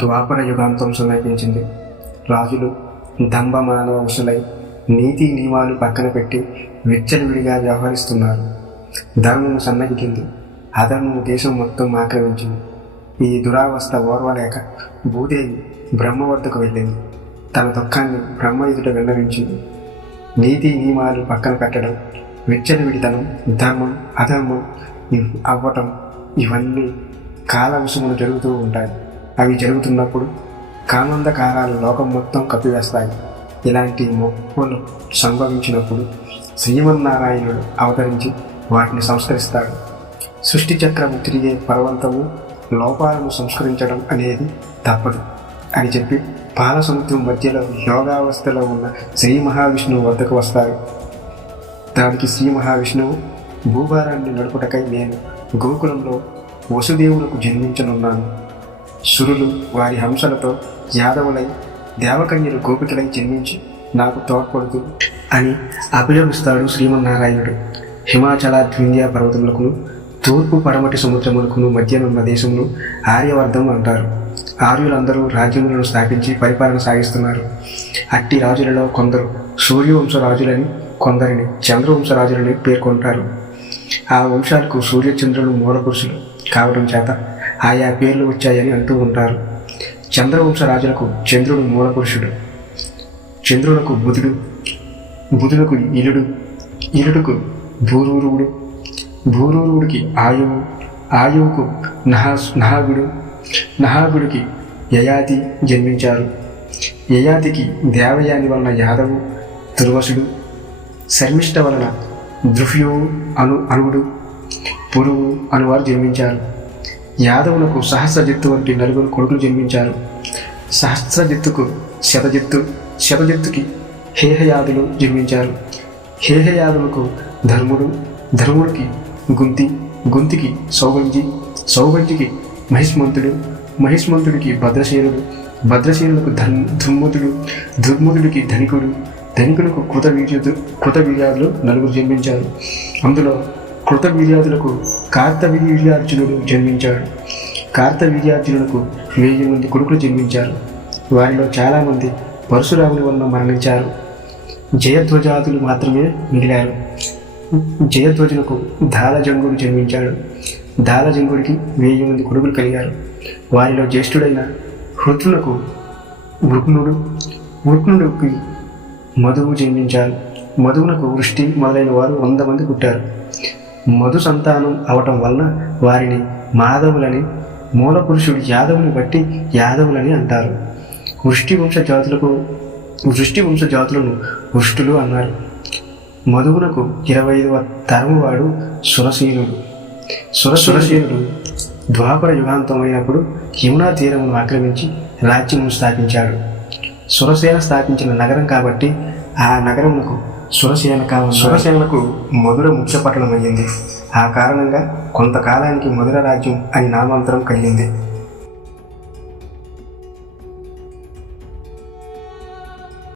ద్వాపర యుగాంతం సమీపించింది. రాజులు దంభమానవశులై నీతి నియమాలు పక్కన పెట్టి విచ్చలవిడిగా వ్యవహరిస్తున్నారు. ధర్మం సన్నగిలింది, అధర్మం దేశం మొత్తం ఆక్రమించింది. ఈ దురావస్థ ఓర్వలేక భూదేవి బ్రహ్మ వద్దకు వెళ్ళింది. తన దుఃఖాన్ని బ్రహ్మ ఎదుట విన్నవించింది. నీతి నియమాలు పక్కన పెట్టడం, విచ్చలవిడితనం, ధర్మం అధర్మం అవ్వటం ఇవన్నీ కాల విషములు జరుగుతూ ఉంటాయి. అవి జరుగుతున్నప్పుడు కామందకారాలు లోకం మొత్తం కప్పివేస్తాయి. ఇలాంటి మొక్కులు సంభవించినప్పుడు శ్రీమన్నారాయణుడు అవతరించి వాటిని సంస్కరిస్తాడు. సృష్టి చక్రము తిరిగే పర్వంతము లోపాలను సంస్కరించడం అనేది తప్పదు అని చెప్పి పాల సముద్రం మధ్యలో యోగావస్థలో ఉన్న శ్రీ మహావిష్ణువు వద్దకు వస్తాడు. దానికి శ్రీ మహావిష్ణువు, భూభారాన్ని నడుపుటకై నేను గోకులంలో వసుదేవులకు జన్మించనున్నాను. సురులు వారి హంసలతో యాదవులై, దేవకన్యలు గోపికలై జన్మించి నాకు తోడ్పడుతూ అని అభియోగిస్తాడు శ్రీమన్నారాయణుడు. హిమాచల ద్వింధ్య పర్వతములకును తూర్పు పడమటి సముద్రములకును మధ్యనున్న దేశమును ఆర్యవర్ధం అంటారు. ఆర్యులందరూ రాజ్యములను స్థాపించి పరిపాలన సాగిస్తున్నారు. అట్టి రాజులలో కొందరు సూర్యవంశ రాజులని, కొందరిని చంద్రవంశ రాజులని పేర్కొంటారు. ఆ వంశాలకు సూర్యచంద్రులు మూల పురుషులు కావడం చేత ఆయా పేర్లు వచ్చాయని అంటూ ఉంటారు. చంద్రవంశ రాజులకు చంద్రుడు మూల పురుషుడు, చంద్రులకు బుధుడు, బుధులకు ఇలుడు, ఇలుడుకు భూరూరువుడు, భూరూరువుడికి ఆయువు, ఆయువుకు నహాగుడు, నహాగుడికి యయాతి జన్మించారు. యయాతికి దేవయాని వలన యాదవు, దుర్వసుడు, శర్మిష్ట వలన ద్రుహ్యువు అనువుడు, పురువు అనువారు జన్మించారు. యాదవులకు సహస్రజిత్తు వంటి నలుగురు కొడుకులు జన్మించారు. సహస్రజిత్తుకు శతజిత్తు, శతజిత్తుకి హేహయాదులు జన్మించారు. హేహయాదులకు ధర్ముడు, ధర్ముడికి గుంతి, గుంతికి సౌభంజి, సౌభంజికి మహిష్మంతుడు, మహిష్మంతుడికి భద్రసేనుడు, భద్రసేనులకు ధుర్ముతుడు, ధుర్ముతుడికి ధనికుడు, ధనికులకు కృతవీర్యాదులు నలుగురు జన్మించారు. అందులో కృతవీర్యాదులకు కార్తవీర్యార్జునుడు జన్మించాడు. కార్తవీర్యార్జునులకు 1000 మంది కొడుకులు జన్మించారు. వారిలో చాలామంది పరశురాముని వలన మరణించారు. జయధ్వజాదులు మాత్రమే మిగిలారు. జయధ్వజునకు దాలజంగుడు జన్మించాడు. దాలజంగుడికి 1000 మంది కొడుకులు కలిగారు. వారిలో జ్యేష్ఠుడైన హృతునకు వృక్నుడు, వృక్నుడికి మధువు జన్మించారు. మధువునకు వృష్టి మొదలైన వారు 100 మంది పుట్టారు. మధు సంతానం అవటం వలన వారిని మాధవులని, మూల పురుషుడు యాదవుని బట్టి యాదవులని అంటారు. వృష్టి వంశ జాతులను వృష్టులు అన్నారు. మధువునకు 25వ తరము వాడు సురసేనుడు. సురసేనుడు ద్వాపర యుగాంతం అయినప్పుడు యమునా తీరమును ఆక్రమించి రాజ్యమును స్థాపించాడు. సురసేన స్థాపించిన నగరం కాబట్టి ఆ నగరమునకు సురసేనకు మధుర ముఖ్యపట్టణం అయ్యింది. ఆ కారణంగా కొంతకాలానికి మధుర రాజ్యం అని నామాంతరం కలిగింది.